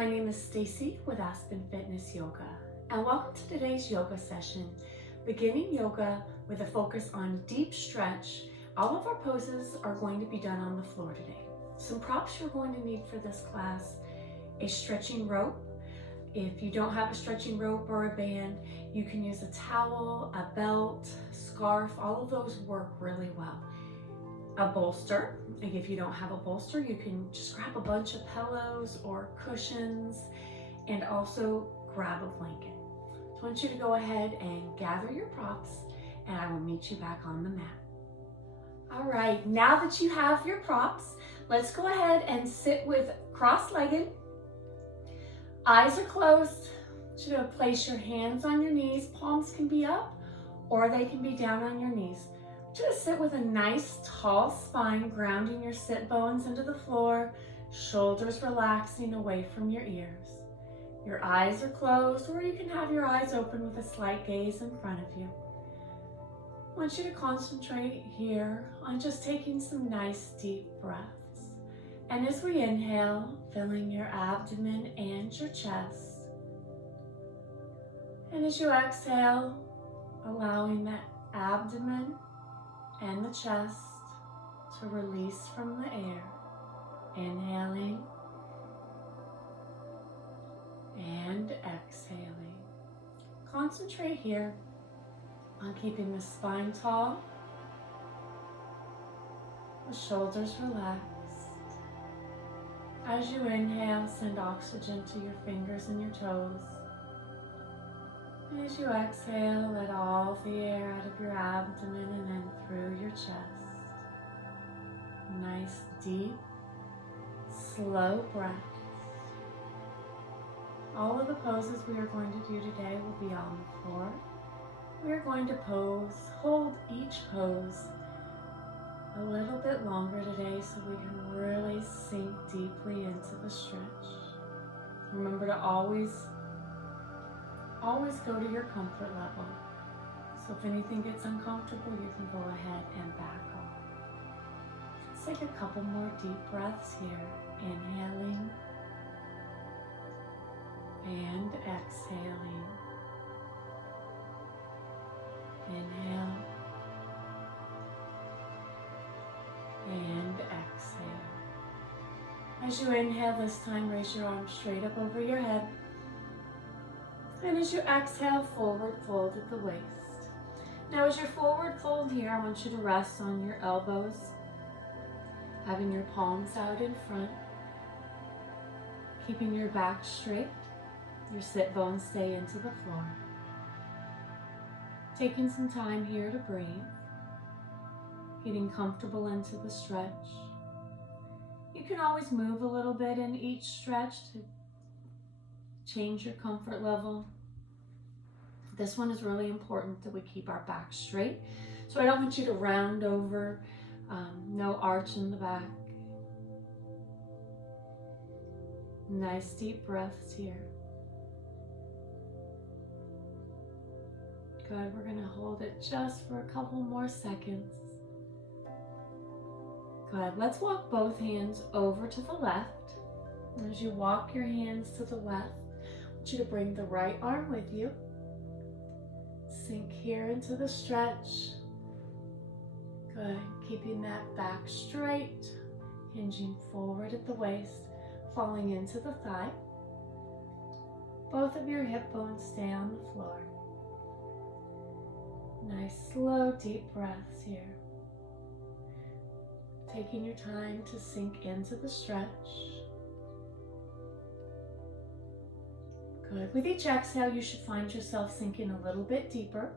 My name is Stacie with Aspen Fitness Yoga, and welcome to today's yoga session, beginning yoga with a focus on deep stretch. All of our poses are going to be done on the floor today. Some props you're going to need for this class: a stretching rope. If you don't have a stretching rope or a band, you can use a towel, a belt, scarf. All of those work really well. A bolster. Like if you don't have a bolster, you can just grab a bunch of pillows or cushions, and also grab a blanket. So I want you to go ahead and gather your props, and I will meet you back on the mat. All right, now that you have your props, let's go ahead and sit with cross-legged. Eyes are closed. I want you to place your hands on your knees. Palms can be up or they can be down on your knees. Just sit with a nice tall spine, grounding your sit bones into the floor, shoulders relaxing away from your ears. Your eyes are closed, or you can have your eyes open with a slight gaze in front of you. I want you to concentrate here on just taking some nice deep breaths. And as we inhale, filling your abdomen and your chest. And as you exhale, allowing that abdomen and the chest to release from the air. Inhaling and exhaling. Concentrate here on keeping the spine tall, the shoulders relaxed. As you inhale, send oxygen to your fingers and your toes. And as you exhale, let all the air out of your abdomen and then through your chest. Nice, deep, slow breaths. All of the poses we are going to do today will be on the floor. We are going to hold each pose a little bit longer today so we can really sink deeply into the stretch. Remember to always go to your comfort level. So if anything gets uncomfortable, you can go ahead and back off. Let's take a couple more deep breaths here. Inhaling and exhaling. Inhale and exhale. As you inhale this time, raise your arms straight up over your head. And as you exhale, forward fold at the waist. Now as you forward fold here, I want you to rest on your elbows, having your palms out in front, keeping your back straight, your sit bones stay into the floor. Taking some time here to breathe, getting comfortable into the stretch. You can always move a little bit in each stretch to change your comfort level. This one is really important that we keep our back straight. So I don't want you to round over, no arch in the back. Nice deep breaths here. Good, we're gonna hold it just for a couple more seconds. Good, let's walk both hands over to the left. And as you walk your hands to the left, I want you to bring the right arm with you. Sink here into the stretch. Good, keeping that back straight, hinging forward at the waist, falling into the thigh. Both of your hip bones stay on the floor. Nice, slow, deep breaths here. Taking your time to sink into the stretch. Good. With each exhale, you should find yourself sinking a little bit deeper.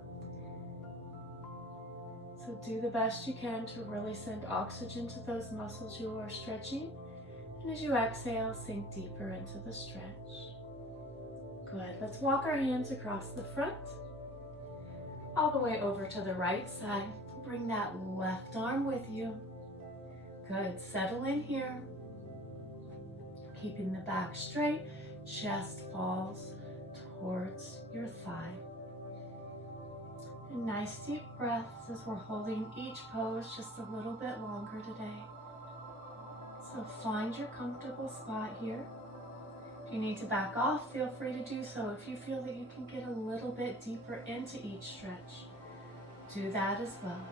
So do the best you can to really send oxygen to those muscles you are stretching. And as you exhale, sink deeper into the stretch. Good. Let's walk our hands across the front, all the way over to the right side. Bring that left arm with you. Good. Settle in here. Keeping the back straight. Chest falls towards your thigh. And nice deep breaths as we're holding each pose just a little bit longer today. So find your comfortable spot here. If If you need to back off, feel free to do so. If you feel that you can get a little bit deeper into each stretch, do that as well.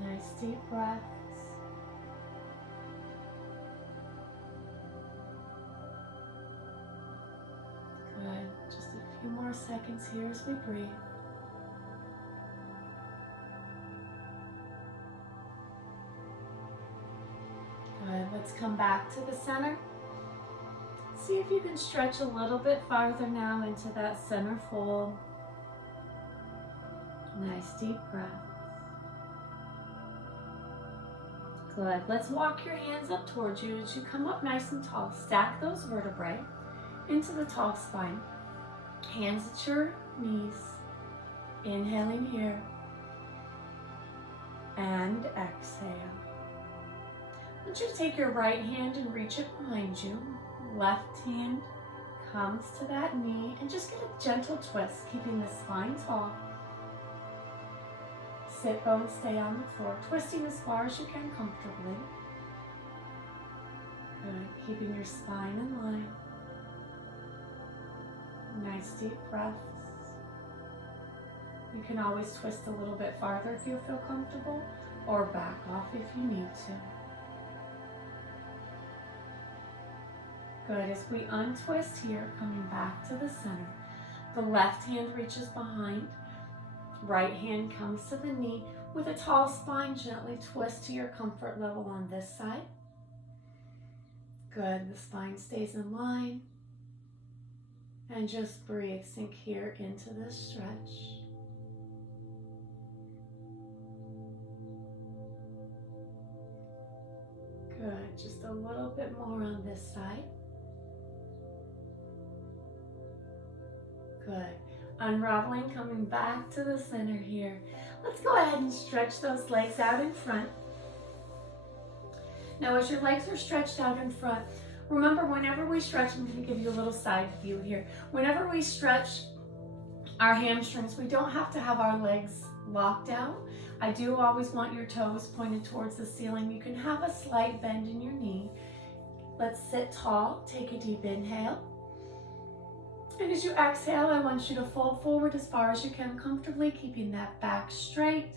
Nice deep breaths. Good. Just a few more seconds here as we breathe. Good. Let's come back to the center. See if you can stretch a little bit farther now into that center fold. Nice deep breath. Good. Let's walk your hands up towards you as you come up nice and tall. Stack those vertebrae into the tall spine. Hands at your knees. Inhaling here. And exhale. I want you to take your right hand and reach it behind you. Left hand comes to that knee and just get a gentle twist, keeping the spine tall. Sit bones stay on the floor, twisting as far as you can comfortably. Good. Keeping your spine in line. Nice deep breaths. You can always twist a little bit farther if you feel comfortable, or back off if you need to. Good. As we untwist here, coming back to the center, the left hand reaches behind. Right hand comes to the knee. With a tall spine, gently twist to your comfort level on this side. Good. The spine stays in line. And just breathe. Sink here into this stretch. Good. Just a little bit more on this side. Good. Unraveling, coming back to the center here. Let's go ahead and stretch those legs out in front. Now as your legs are stretched out in front, remember whenever we stretch, I'm going to give you a little side view here. Whenever we stretch our hamstrings, we don't have to have our legs locked out. I do always want your toes pointed towards the ceiling. You can have a slight bend in your knee. Let's sit tall. Take a deep inhale. And as you exhale, I want you to fold forward as far as you can comfortably, keeping that back straight.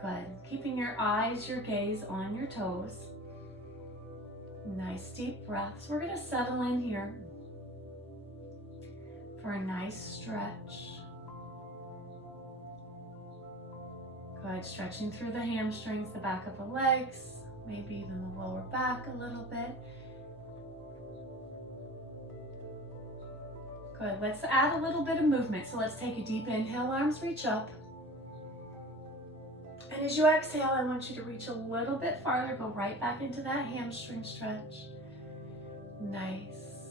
Good. Keeping your eyes, your gaze on your toes. Nice deep breaths. We're going to settle in here for a nice stretch. Good. Stretching through the hamstrings, the back of the legs, maybe even the lower back a little bit. Good. Let's add a little bit of movement. So let's take a deep inhale, arms reach up. And as you exhale, I want you to reach a little bit farther, go right back into that hamstring stretch. Nice.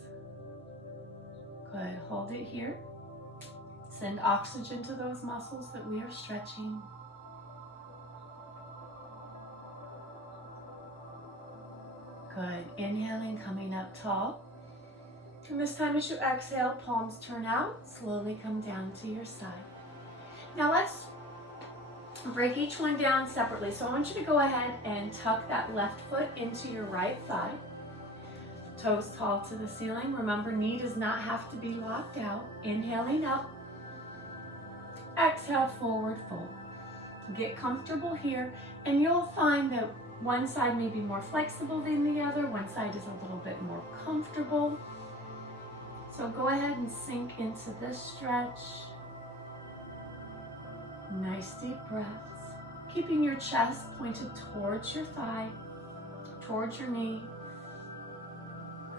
Good. Hold it here. Send oxygen to those muscles that we are stretching. Good. Inhaling, coming up tall. And this time as you exhale, palms turn out, slowly come down to your side. Now let's break each one down separately. So I want you to go ahead and tuck that left foot into your right thigh. Toes tall to the ceiling. Remember, knee does not have to be locked out. Inhaling up. Exhale, forward fold. Get comfortable here, and you'll find that one side may be more flexible than the other. One side is a little bit more comfortable. So go ahead and sink into this stretch. Nice deep breaths. Keeping your chest pointed towards your thigh, towards your knee.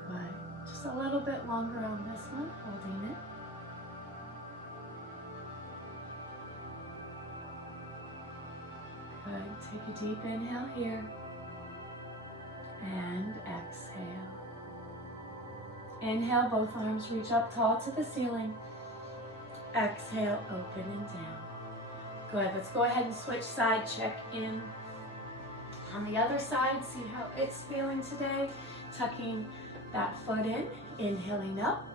Good. Just a little bit longer on this one, holding it. Good. Take a deep inhale here. And exhale. Inhale, both arms reach up tall to the ceiling. Exhale, open and down. Good. Let's go ahead and switch side. Check in on the other side. See how it's feeling today. Tucking that foot in. Inhaling up.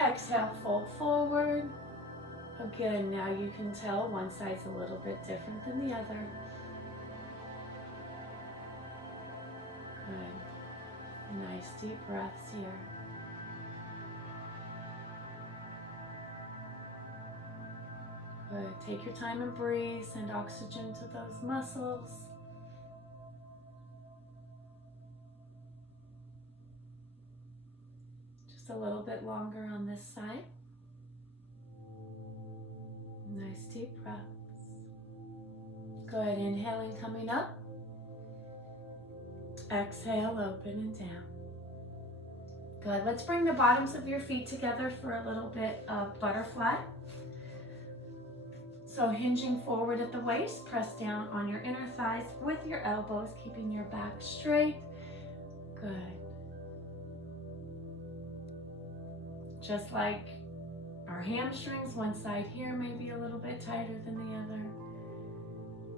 Exhale, fold forward. Again, now you can tell one side's a little bit different than the other. Good. Nice deep breaths here. Good. Take your time and breathe. Send oxygen to those muscles. Just a little bit longer on this side. Nice deep breaths. Good. Inhaling, coming up. Exhale, open and down. Good. Let's bring the bottoms of your feet together for a little bit of butterfly. So hinging forward at the waist, press down on your inner thighs with your elbows, keeping your back straight. Good. Just like our hamstrings, one side here may be a little bit tighter than the other.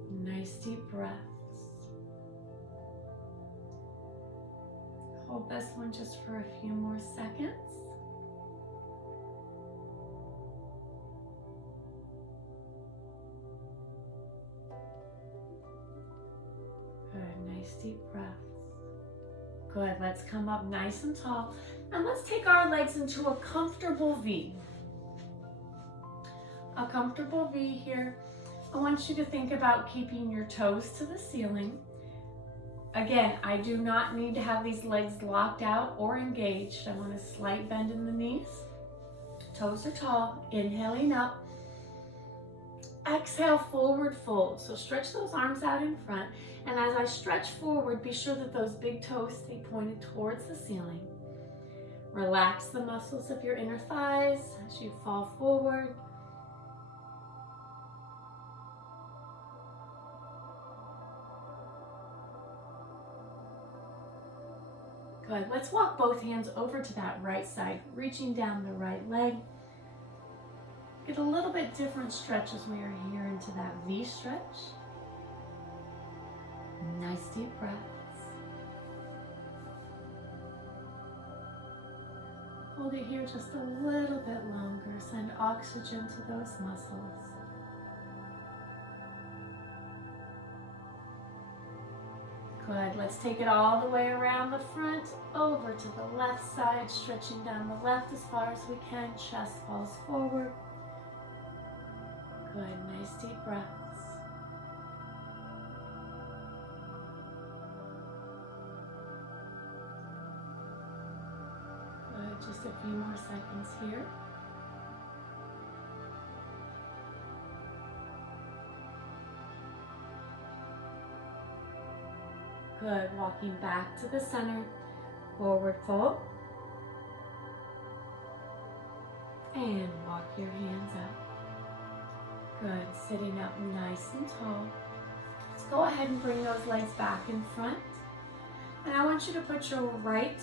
Nice deep breaths. Hold this one just for a few more seconds. Good, nice deep breaths. Good, let's come up nice and tall. And let's take our legs into a comfortable V. A comfortable V here. I want you to think about keeping your toes to the ceiling. Again, I do not need to have these legs locked out or engaged. I want a slight bend in the knees. Toes are tall. Inhaling up. Exhale, forward fold. So stretch those arms out in front. And as I stretch forward, be sure that those big toes stay pointed towards the ceiling. Relax the muscles of your inner thighs as you fall forward. Good. Let's walk both hands over to that right side, reaching down the right leg. Get a little bit different stretch as we are here into that V stretch. Nice deep breaths. Hold it here just a little bit longer. Send oxygen to those muscles. Good. Let's take it all the way around the front, over to the left side, stretching down the left as far as we can. Chest falls forward. Good. Nice deep breaths. Good. Just a few more seconds here. Good, walking back to the center, forward fold, and walk your hands up. Good, sitting up nice and tall. Let's go ahead and bring those legs back in front. And I want you to put your right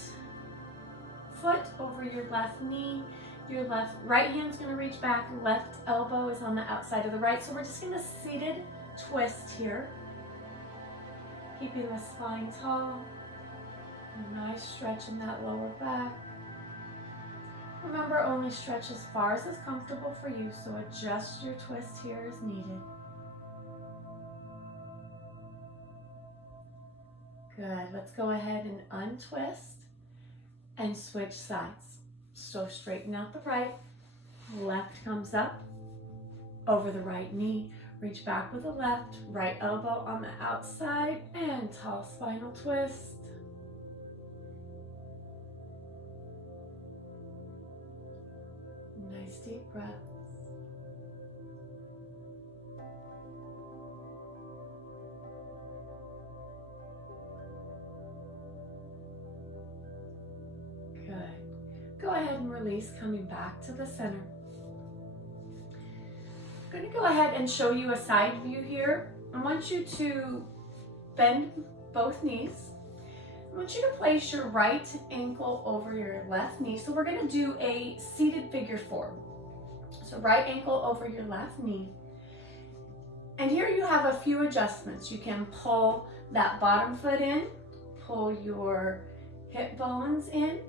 foot over your left knee. Your right hand's gonna reach back, left elbow is on the outside of the right. So we're just gonna seated twist here. Keeping the spine tall. A nice stretch in that lower back. Remember, only stretch as far as is comfortable for you, so adjust your twist here as needed. Good. Let's go ahead and untwist and switch sides. So straighten out the right. Left comes up over the right knee. Reach back with the left, right elbow on the outside, and tall spinal twist. Nice deep breaths. Good. Go ahead and release, coming back to the center. I'm going to go ahead and show you a side view here. I want you to bend both knees. I want you to place your right ankle over your left knee. So we're going to do a seated figure four. So right ankle over your left knee. And here you have a few adjustments. You can pull that bottom foot in, pull your hip bones in,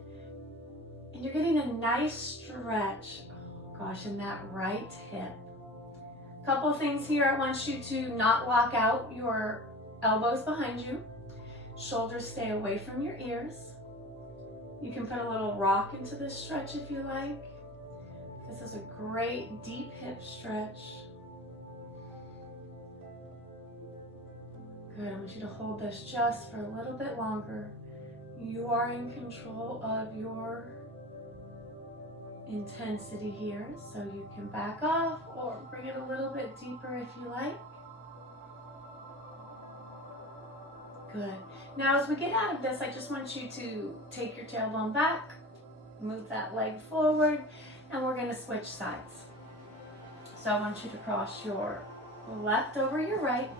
and you're getting a nice stretch, oh gosh, in that right hip. Couple things here. I want you to not lock out your elbows behind you. Shoulders stay away from your ears. You can put a little rock into this stretch if you like. This is a great deep hip stretch. Good, I want you to hold this just for a little bit longer. You are in control of your intensity here, so you can back off or bring it a little bit deeper if you like. Good. Now as we get out of this, I just want you to take your tailbone back, move that leg forward, and we're going to switch sides. So I want you to cross your left over your right.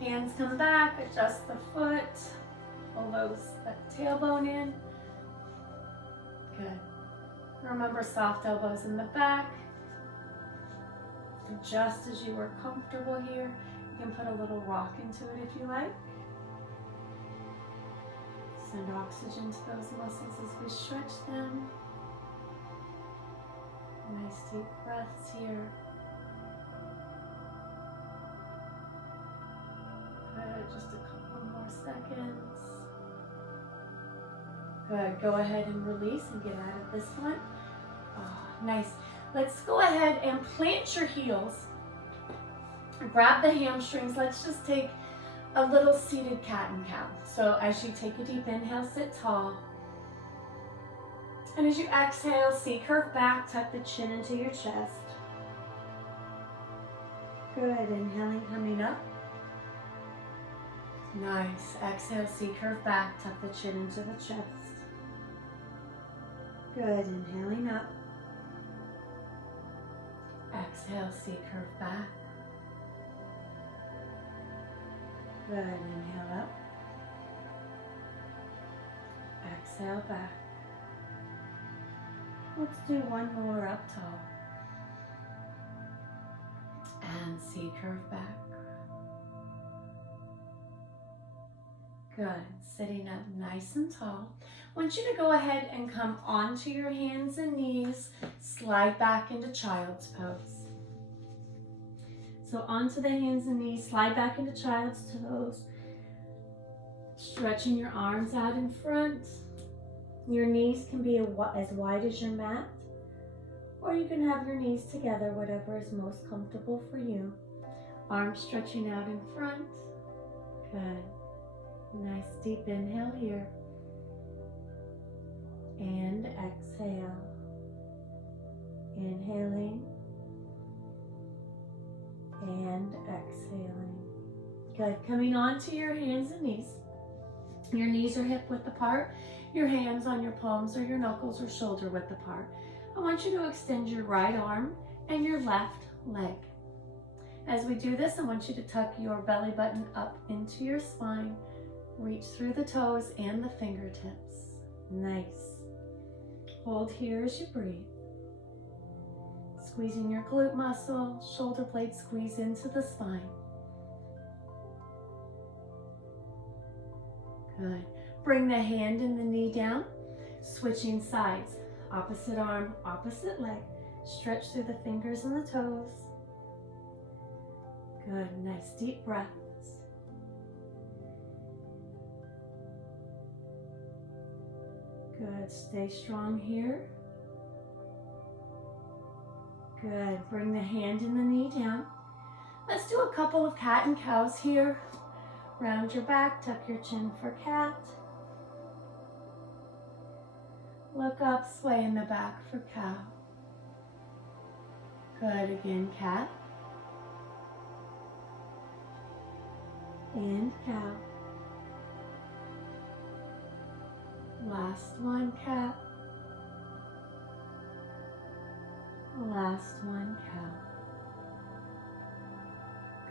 Hands come back, adjust the foot, pull that tailbone in. Good. Remember, soft elbows in the back. Adjust as you are comfortable here. You can put a little rock into it if you like. Send oxygen to those muscles as we stretch them. Nice deep breaths here. Good, just a couple more seconds. Good, go ahead and release and get out of this one. Oh, nice. Let's go ahead and plant your heels. Grab the hamstrings. Let's just take a little seated cat and cow. So as you take a deep inhale, sit tall. And as you exhale, see curve back, tuck the chin into your chest. Good, inhaling, coming up. Nice, exhale, see curve back, tuck the chin into the chest. Good, inhaling up. Exhale, see curve back. Good, inhale up. Exhale back. Let's do one more up tall. And see curve back. Good, sitting up nice and tall. I want you to go ahead and come onto your hands and knees, slide back into child's pose. So onto the hands and knees, slide back into child's pose. Stretching your arms out in front. Your knees can be as wide as your mat, or you can have your knees together, whatever is most comfortable for you. Arms stretching out in front. Good. Nice deep inhale here. And exhale. Inhaling. And exhaling. Good. Coming onto your hands and knees. Your knees are hip width apart. Your hands on your palms or your knuckles or shoulder width apart. I want you to extend your right arm and your left leg. As we do this, I want you to tuck your belly button up into your spine. Reach through the toes and the fingertips. Nice. Hold here as you breathe. Squeezing your glute muscle, shoulder blades squeeze into the spine. Good. Bring the hand and the knee down. Switching sides. Opposite arm, opposite leg. Stretch through the fingers and the toes. Good. Nice deep breaths. Good. Stay strong here. Good. Bring the hand and the knee down. Let's do a couple of cat and cows here. Round your back, tuck your chin for cat. Look up, sway in the back for cow. Good, again, cat. And cow. Last one, cat. Last one, cow.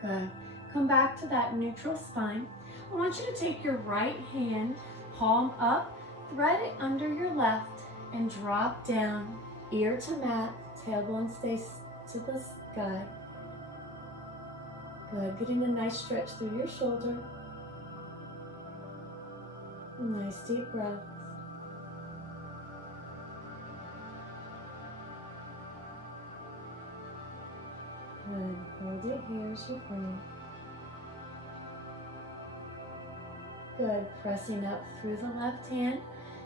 Good. Come back to that neutral spine. I want you to take your right hand, palm up, thread it under your left, and drop down, ear to mat, tailbone stays to the sky. Good, getting a nice stretch through your shoulder. Nice deep breaths. Good, hold it here as you breathe. Good, pressing up through the left hand.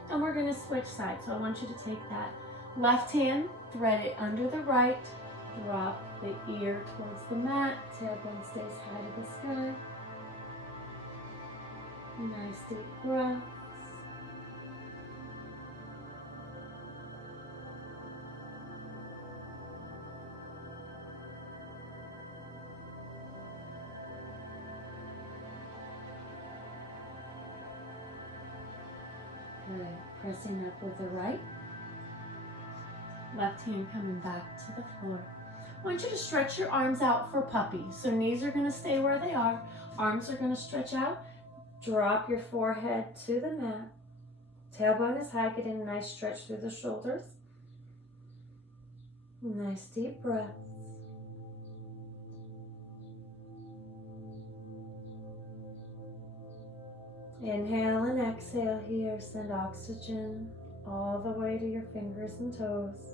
And we're going to switch sides. So I want you to take that left hand, thread it under the right, drop the ear towards the mat, tailbone stays high to the sky. Nice deep breaths. Good. Pressing up with the right. Left hand coming back to the floor. I want you to stretch your arms out for puppy. So knees are going to stay where they are. Arms are going to stretch out. Drop your forehead to the mat. Tailbone is high. Get in a nice stretch through the shoulders. Nice deep breaths. Inhale and exhale here. Send oxygen all the way to your fingers and toes.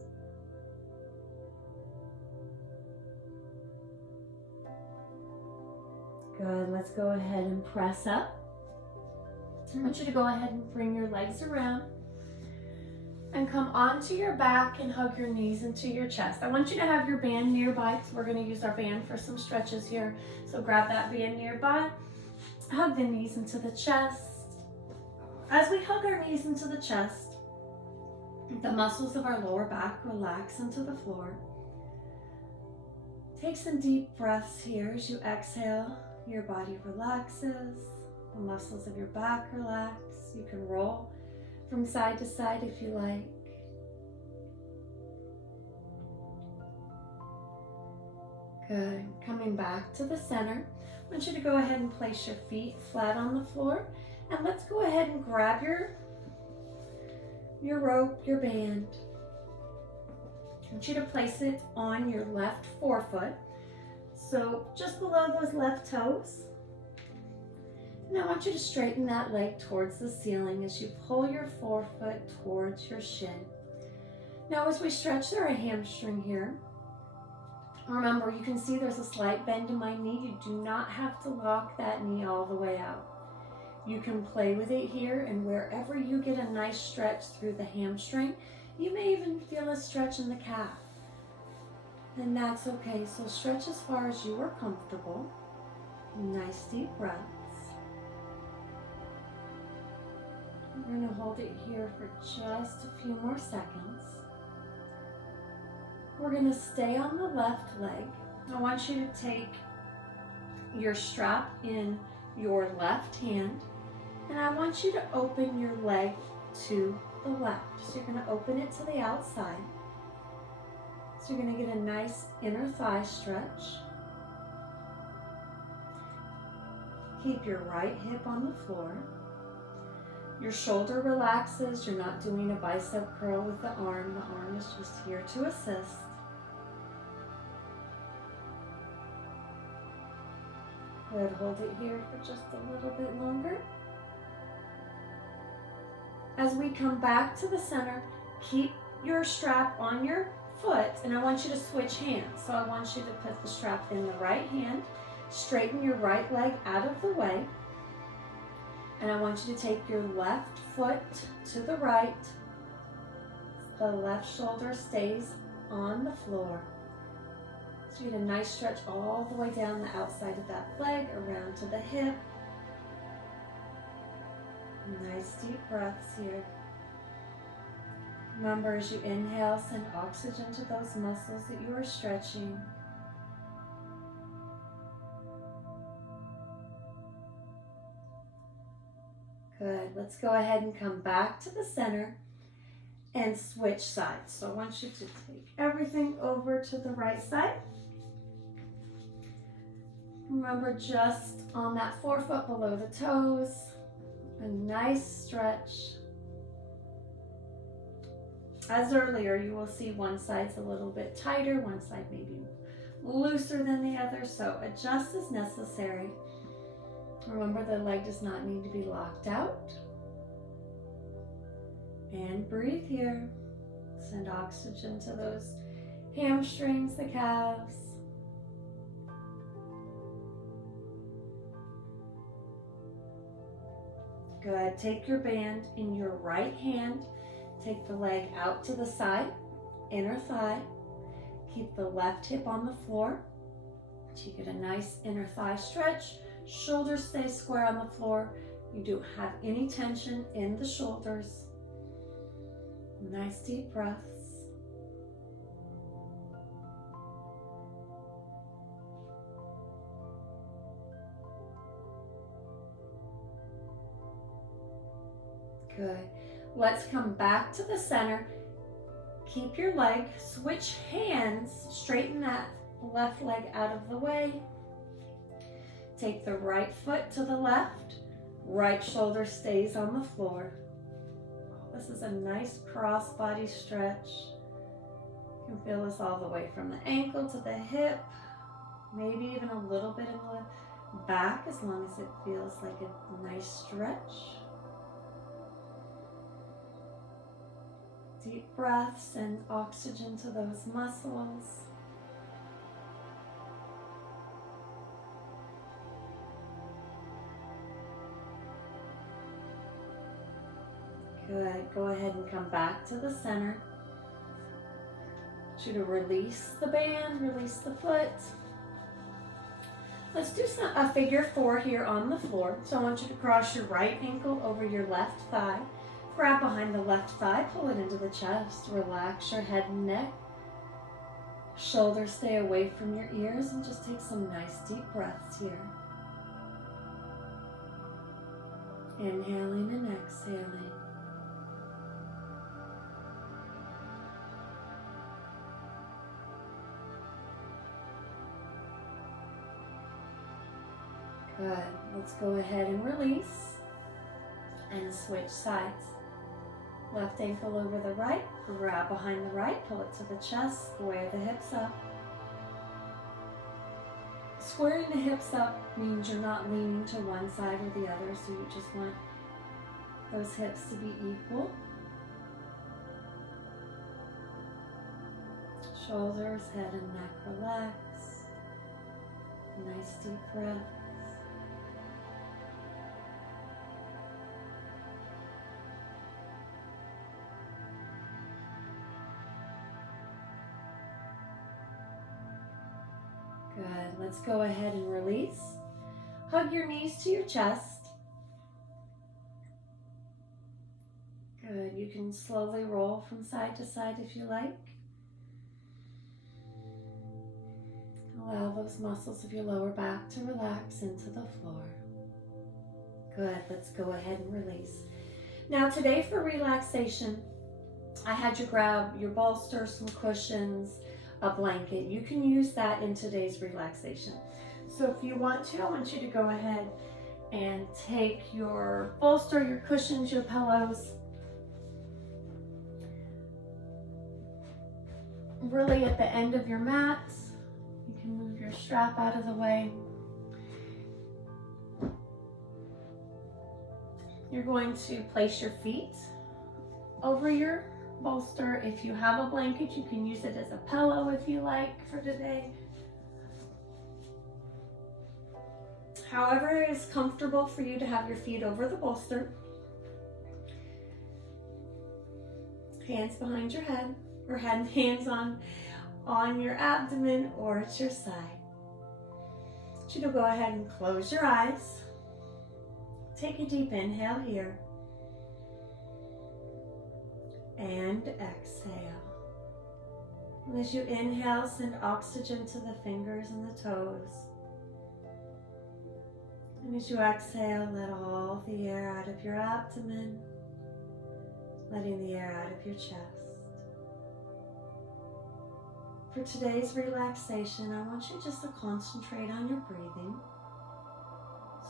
Good. Let's go ahead and press up. I want you to go ahead and bring your legs around and come onto your back and hug your knees into your chest. I want you to have your band nearby because we're going to use our band for some stretches here. So grab that band nearby. Hug the knees into the chest. As we hug our knees into the chest, the muscles of our lower back relax into the floor. Take some deep breaths here as you exhale. Your body relaxes. The muscles of your back relax. You can roll from side to side if you like. Good. Coming back to the center. I want you to go ahead and place your feet flat on the floor. And let's go ahead and grab your rope, your band. I want you to place it on your left forefoot. So just below those left toes. And I want you to straighten that leg towards the ceiling as you pull your forefoot towards your shin. Now as we stretch through our hamstring here, remember you can see there's a slight bend in my knee. You do not have to lock that knee all the way out. You can play with it here, and wherever you get a nice stretch through the hamstring, you may even feel a stretch in the calf. And that's okay. So stretch as far as you are comfortable. Nice deep breaths. We're going to hold it here for just a few more seconds. We're going to stay on the left leg. I want you to take your strap in your left hand, and I want you to open your leg to the left. So you're going to open it to the outside. So you're going to get a nice inner thigh stretch. Keep your right hip on the floor. Your shoulder relaxes. You're not doing a bicep curl with the arm. The arm is just here to assist. Good. Hold it here for just a little bit longer. As we come back to the center, keep your strap on your foot, and I want you to switch hands. So I want you to put the strap in the right hand, straighten your right leg out of the way, and I want you to take your left foot to the right. The left shoulder stays on the floor. So you get a nice stretch all the way down the outside of that leg, around to the hip. Nice deep breaths here. Remember, as you inhale, send oxygen to those muscles that you are stretching. Good. Let's go ahead and come back to the center and switch sides. So I want you to take everything over to the right side. Remember, just on that forefoot below the toes, a nice stretch. As earlier, you will see one side's a little bit tighter, one side maybe looser than the other, so adjust as necessary. Remember, the leg does not need to be locked out. And breathe here. Send oxygen to those hamstrings, the calves. Good. Take your band in your right hand. Take the leg out to the side, inner thigh. Keep the left hip on the floor. So you get a nice inner thigh stretch. Shoulders stay square on the floor. You don't have any tension in the shoulders. Nice deep breaths. Good. Let's come back to the center. Keep your leg, switch hands, straighten that left leg out of the way. Take the right foot to the left, right shoulder stays on the floor. This is a nice cross body stretch. You can feel this all the way from the ankle to the hip, maybe even a little bit in the back as long as it feels like a nice stretch. Deep breaths and oxygen to those muscles. Good. Go ahead and come back to the center. I want you to release the band, release the foot. Let's do a figure 4 here on the floor. So I want you to cross your right ankle over your left thigh. Grab behind the left thigh, pull it into the chest. Relax your head and neck. Shoulders stay away from your ears and just take some nice deep breaths here. Inhaling and exhaling. Good. Let's go ahead and release and switch sides. Left ankle over the right, grab behind the right, pull it to the chest, square the hips up. Squaring the hips up means you're not leaning to one side or the other, so you just want those hips to be equal. Shoulders, head and neck relax. Nice deep breath. Good. Let's go ahead and release. Hug your knees to your chest. Good. You can slowly roll from side to side if you like. Allow those muscles of your lower back to relax into the floor. Good. Let's go ahead and release. Now today for relaxation, I had you grab your bolster, some cushions, a blanket. You can use that in today's relaxation. So if you want to, I want you to go ahead and take your bolster, your cushions, your pillows. Really at the end of your mat, you can move your strap out of the way. You're going to place your feet over your bolster. If you have a blanket, you can use it as a pillow if you like for today. However is comfortable for you to have your feet over the bolster. Hands behind your head, or hands on your abdomen or at your side. I want you to go ahead and close your eyes. Take a deep inhale here. And exhale. And as you inhale, send oxygen to the fingers and the toes. And as you exhale, let all the air out of your abdomen, letting the air out of your chest. For today's relaxation, I want you just to concentrate on your breathing.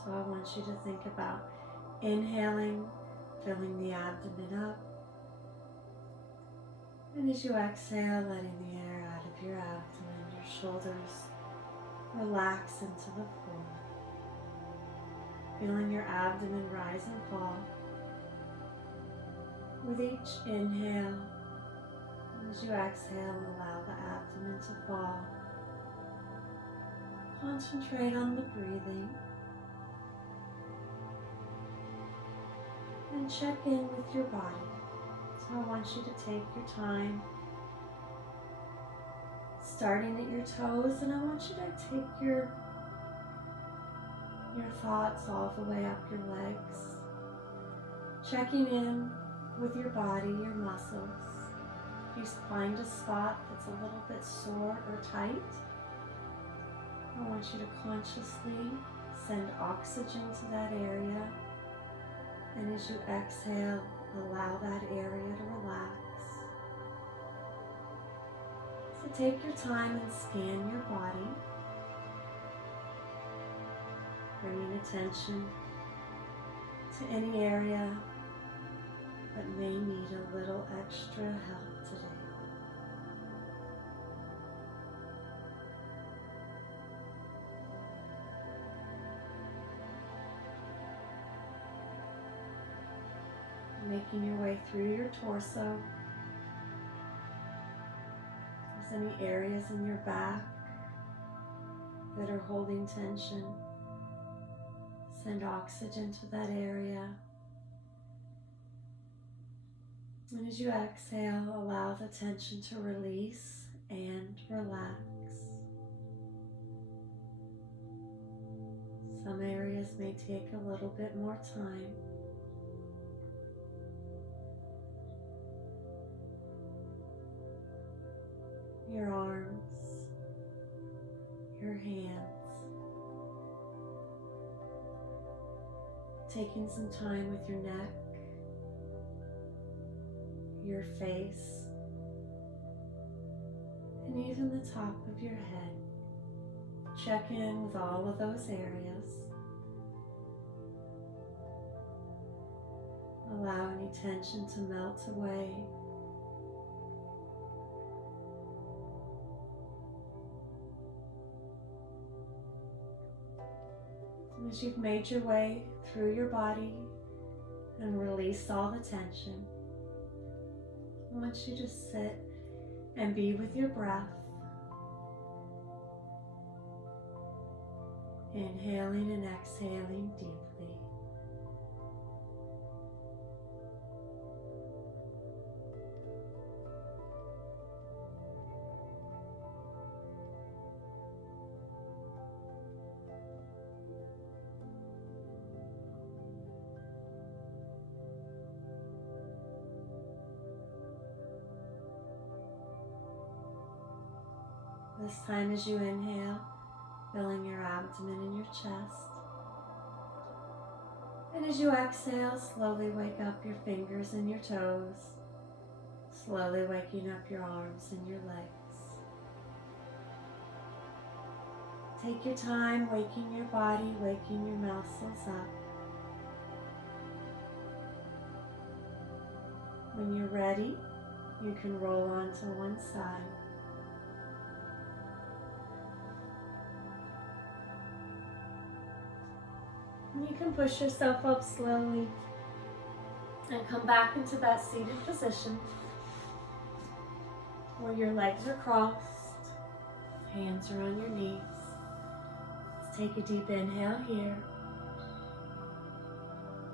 So I want you to think about inhaling, filling the abdomen up. And as you exhale, letting the air out of your abdomen, your shoulders relax into the floor. Feeling your abdomen rise and fall. With each inhale, and as you exhale, allow the abdomen to fall. Concentrate on the breathing. and check in with your body. So I want you to take your time, starting at your toes, and I want you to take your thoughts all the way up your legs, checking in with your body, your muscles. If you find a spot that's a little bit sore or tight, I want you to consciously send oxygen to that area, and as you exhale, allow that area to relax. So take your time and scan your body, bringing attention to any area that may need a little extra help today. Making your way through your torso. If there's any areas in your back that are holding tension, send oxygen to that area. And as you exhale, allow the tension to release and relax. Some areas may take a little bit more time. Your arms, your hands, taking some time with your neck, your face, and even the top of your head. Check in with all of those areas. Allow any tension to melt away. As you've made your way through your body and released all the tension, I want you to sit and be with your breath. Inhaling and exhaling deeply. This time as you inhale, filling your abdomen and your chest. And as you exhale, slowly wake up your fingers and your toes, slowly waking up your arms and your legs. Take your time waking your body, waking your muscles up. When you're ready, you can roll onto one side. And you can push yourself up slowly and come back into that seated position where your legs are crossed, hands are on your knees. Let's take a deep inhale here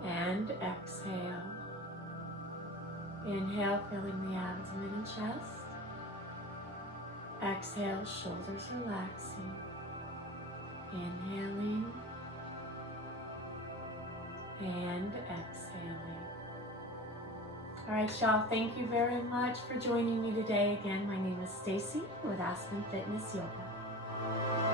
and exhale. Inhale, filling the abdomen and chest. Exhale, shoulders relaxing. Inhaling and exhaling. All right, y'all, thank you very much for joining me today. Again, my name is Stacie with Aspen Fitness Yoga.